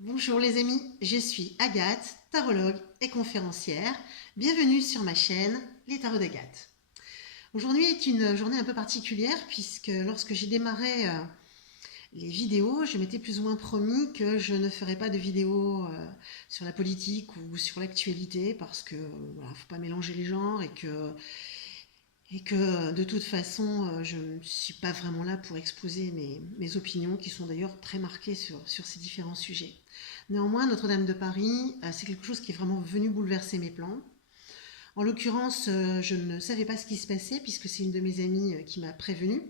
Bonjour les amis, je suis Agathe, tarologue et conférencière. Bienvenue sur ma chaîne Les Tarots d'Agathe. Aujourd'hui est une journée un peu particulière puisque lorsque j'ai démarré les vidéos, je m'étais plus ou moins promis que je ne ferais pas de vidéos sur la politique ou sur l'actualité parce que voilà, faut pas mélanger les genres et que de toute façon, je ne suis pas vraiment là pour exposer mes opinions, qui sont d'ailleurs très marquées sur ces différents sujets. Néanmoins, Notre-Dame de Paris, c'est quelque chose qui est vraiment venu bouleverser mes plans. En l'occurrence, je ne savais pas ce qui se passait, puisque c'est une de mes amies qui m'a prévenue.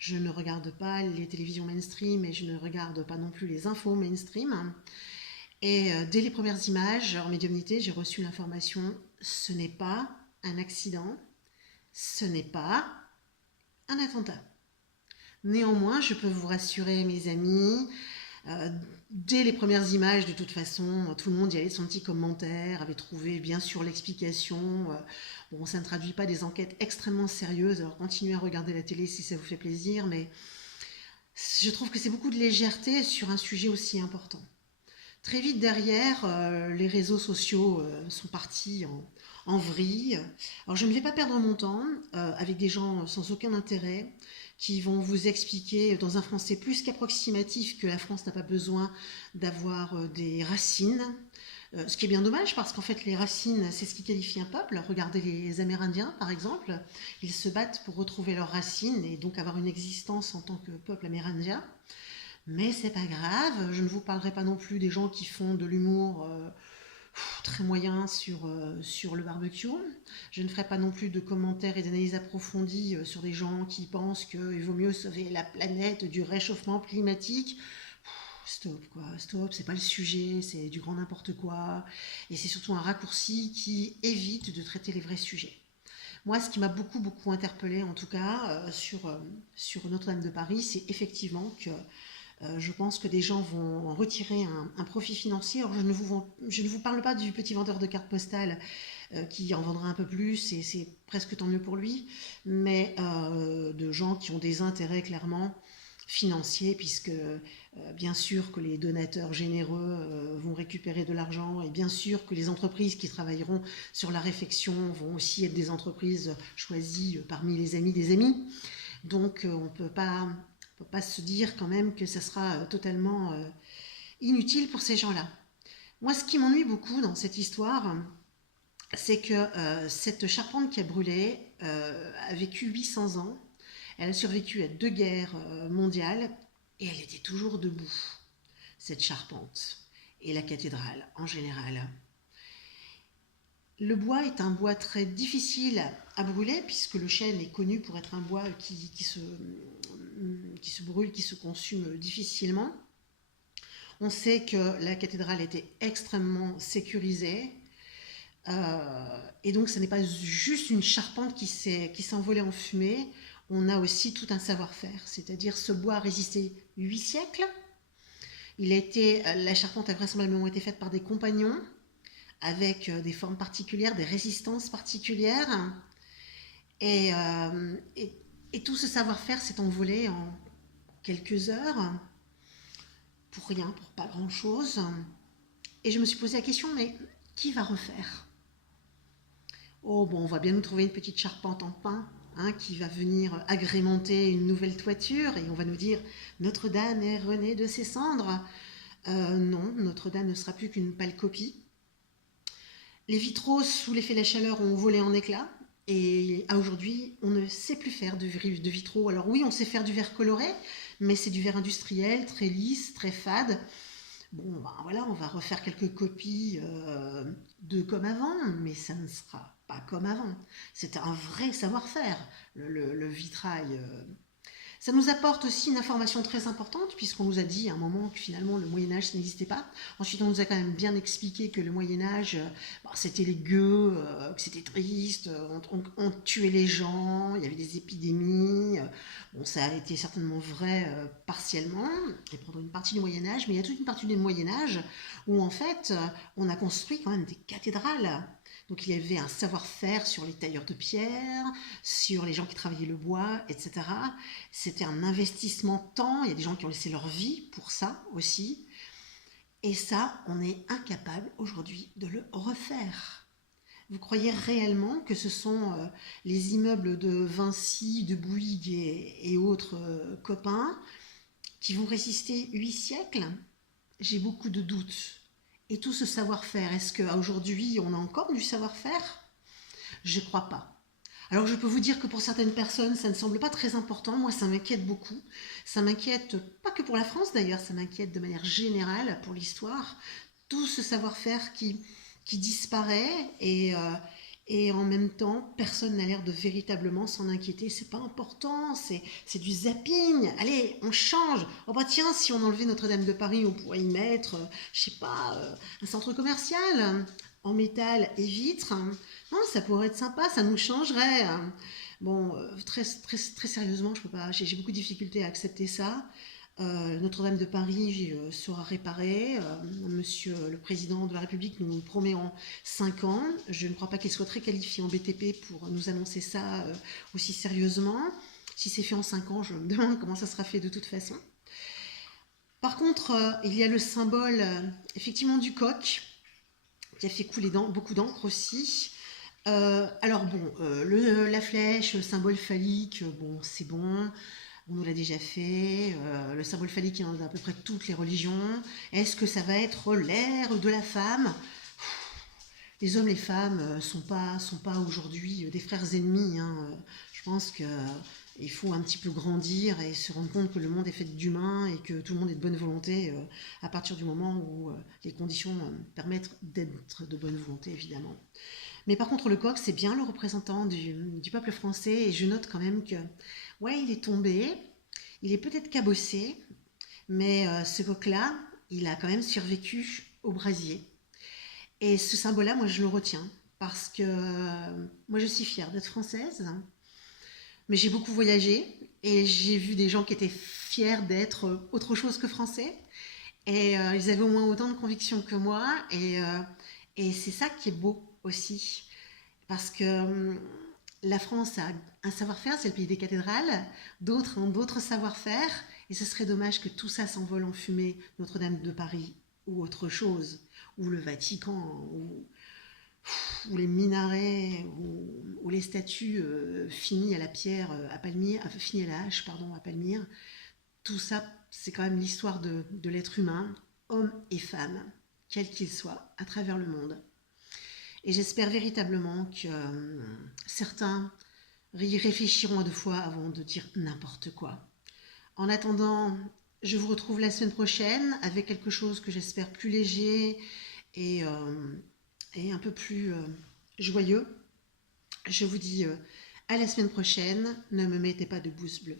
Je ne regarde pas les télévisions mainstream et je ne regarde pas non plus les infos mainstream. Et dès les premières images en médiumnité, j'ai reçu l'information, ce n'est pas un accident, ce n'est pas un attentat. Néanmoins, je peux vous rassurer, mes amis, euh, dès les premières images, de toute façon, tout le monde y allait de son petit commentaire, avait trouvé bien sûr l'explication. Bon, ça ne traduit pas des enquêtes extrêmement sérieuses, alors continuez à regarder la télé si ça vous fait plaisir, mais je trouve que c'est beaucoup de légèreté sur un sujet aussi important. Très vite derrière, les réseaux sociaux sont partis en vrille. Alors je ne vais pas perdre mon temps avec des gens sans aucun intérêt qui vont vous expliquer dans un français plus qu'approximatif que la France n'a pas besoin d'avoir des racines. Ce qui est bien dommage parce qu'en fait les racines c'est ce qui qualifie un peuple. Regardez les Amérindiens par exemple, ils se battent pour retrouver leurs racines et donc avoir une existence en tant que peuple amérindien. Mais c'est pas grave, je ne vous parlerai pas non plus des gens qui font de l'humour très moyen sur le barbecue. Je ne ferai pas non plus de commentaires et d'analyses approfondies sur des gens qui pensent qu'il vaut mieux sauver la planète du réchauffement climatique. Stop quoi, stop, c'est pas le sujet, c'est du grand n'importe quoi. Et c'est surtout un raccourci qui évite de traiter les vrais sujets. Moi, ce qui m'a beaucoup interpellée, en tout cas, sur Notre-Dame de Paris, c'est effectivement que je pense que des gens vont en retirer un profit financier. Alors, je ne vous parle pas du petit vendeur de cartes postales qui en vendra un peu plus, et c'est presque tant mieux pour lui, mais de gens qui ont des intérêts clairement financiers, puisque bien sûr que les donateurs généreux vont récupérer de l'argent, et bien sûr que les entreprises qui travailleront sur la réfection vont aussi être des entreprises choisies parmi les amis des amis. Donc on ne peut pas se dire quand même que ça sera totalement inutile pour ces gens-là. Moi, ce qui m'ennuie beaucoup dans cette histoire, c'est que cette charpente qui a brûlé a vécu 800 ans. Elle a survécu à 2 guerres mondiales et elle était toujours debout, cette charpente. Et la cathédrale en général. Le bois est un bois très difficile à brûler puisque le chêne est connu pour être un bois qui se brûle, qui se consume difficilement. On sait que la cathédrale était extrêmement sécurisée. Et donc, ce n'est pas juste une charpente qui s'est envolée en fumée. On a aussi tout un savoir-faire. C'est-à-dire, ce bois a résisté 8 siècles. La charpente a vraisemblablement été faite par des compagnons avec des formes particulières, des résistances particulières. Et, euh, et, et tout ce savoir-faire s'est envolé en quelques heures pour rien, pour pas grand-chose. Et je me suis posé la question, mais qui va refaire? Oh bon, on va bien nous trouver une petite charpente en pin qui va venir agrémenter une nouvelle toiture et on va nous dire Notre-Dame est renée de ses cendres. Non, Notre-Dame ne sera plus qu'une pâle copie. Les vitraux, sous l'effet de la chaleur, ont volé en éclats. Et à aujourd'hui, on ne sait plus faire de vitraux. Alors oui, on sait faire du verre coloré, mais c'est du verre industriel, très lisse, très fade. Bon, ben voilà, on va refaire quelques copies de comme avant, mais ça ne sera pas comme avant. C'est un vrai savoir-faire, le vitrail. Ça nous apporte aussi une information très importante, puisqu'on nous a dit à un moment que finalement le Moyen-Âge ça n'existait pas. Ensuite, on nous a quand même bien expliqué que le Moyen-Âge, c'était les gueux, que c'était triste, on tuait les gens, il y avait des épidémies. Bon, ça a été certainement vrai partiellement, et pendant une partie du Moyen-Âge, mais il y a toute une partie du Moyen-Âge où en fait, on a construit quand même des cathédrales. Donc il y avait un savoir-faire sur les tailleurs de pierre, sur les gens qui travaillaient le bois, etc. C'était un investissement de temps. Il y a des gens qui ont laissé leur vie pour ça aussi. Et ça, on est incapable aujourd'hui de le refaire. Vous croyez réellement que ce sont les immeubles de Vinci, de Bouygues et autres copains qui vont résister 8 siècles? J'ai beaucoup de doutes. Et tout ce savoir-faire, est-ce qu'aujourd'hui on a encore du savoir-faire? Je ne crois pas. Alors je peux vous dire que pour certaines personnes, ça ne semble pas très important. Moi, ça m'inquiète beaucoup. Ça m'inquiète pas que pour la France d'ailleurs, ça m'inquiète de manière générale pour l'histoire. Tout ce savoir-faire qui disparaît et en même temps, personne n'a l'air de véritablement s'en inquiéter. C'est pas important, c'est du zapping. Allez, on change. Oh bah tiens, si on enlevait Notre-Dame de Paris, on pourrait y mettre, je sais pas, un centre commercial en métal et vitres. Non, ça pourrait être sympa, ça nous changerait. Bon, très sérieusement, je peux pas, j'ai beaucoup de difficultés à accepter ça. Notre-Dame de Paris sera réparée. Monsieur le Président de la République nous le promet en 5 ans. Je ne crois pas qu'il soit très qualifié en BTP pour nous annoncer ça aussi sérieusement. Si c'est fait en 5 ans, je me demande comment ça sera fait de toute façon. Par contre, il y a le symbole effectivement du coq qui a fait couler beaucoup d'encre aussi. Alors bon, la flèche, le symbole phallique, bon, c'est bon. On nous l'a déjà fait, le symbole phallique est dans à peu près toutes les religions. Est-ce que ça va être l'ère de la femme? Les hommes, les femmes sont pas aujourd'hui des frères ennemis. Hein. Je pense qu'il faut un petit peu grandir et se rendre compte que le monde est fait d'humains et que tout le monde est de bonne volonté à partir du moment où les conditions permettent d'être de bonne volonté, évidemment. Mais par contre, le coq, c'est bien le représentant du peuple français et je note quand même que, ouais, il est tombé, il est peut-être cabossé, mais ce coq-là, il a quand même survécu au brasier. Et ce symbole-là, moi, je le retiens parce que moi, je suis fière d'être française, mais j'ai beaucoup voyagé et j'ai vu des gens qui étaient fiers d'être autre chose que français. Et ils avaient au moins autant de conviction que moi. Et c'est ça qui est beau aussi. Parce que la France a un savoir-faire, c'est le pays des cathédrales. D'autres ont d'autres savoir-faire. Et ce serait dommage que tout ça s'envole en fumée, Notre-Dame de Paris ou autre chose. Ou le Vatican, ou les minarets, ou les statues finies à la pierre, à Palmyre, finies à la hache, pardon, à Palmyre. Tout ça, c'est quand même l'histoire de l'être humain, homme et femme, quel qu'il soit, à travers le monde. Et j'espère véritablement que certains y réfléchiront à 2 fois avant de dire n'importe quoi. En attendant, je vous retrouve la semaine prochaine avec quelque chose que j'espère plus léger et un peu plus joyeux. Je vous dis à la semaine prochaine. Ne me mettez pas de pouce bleu.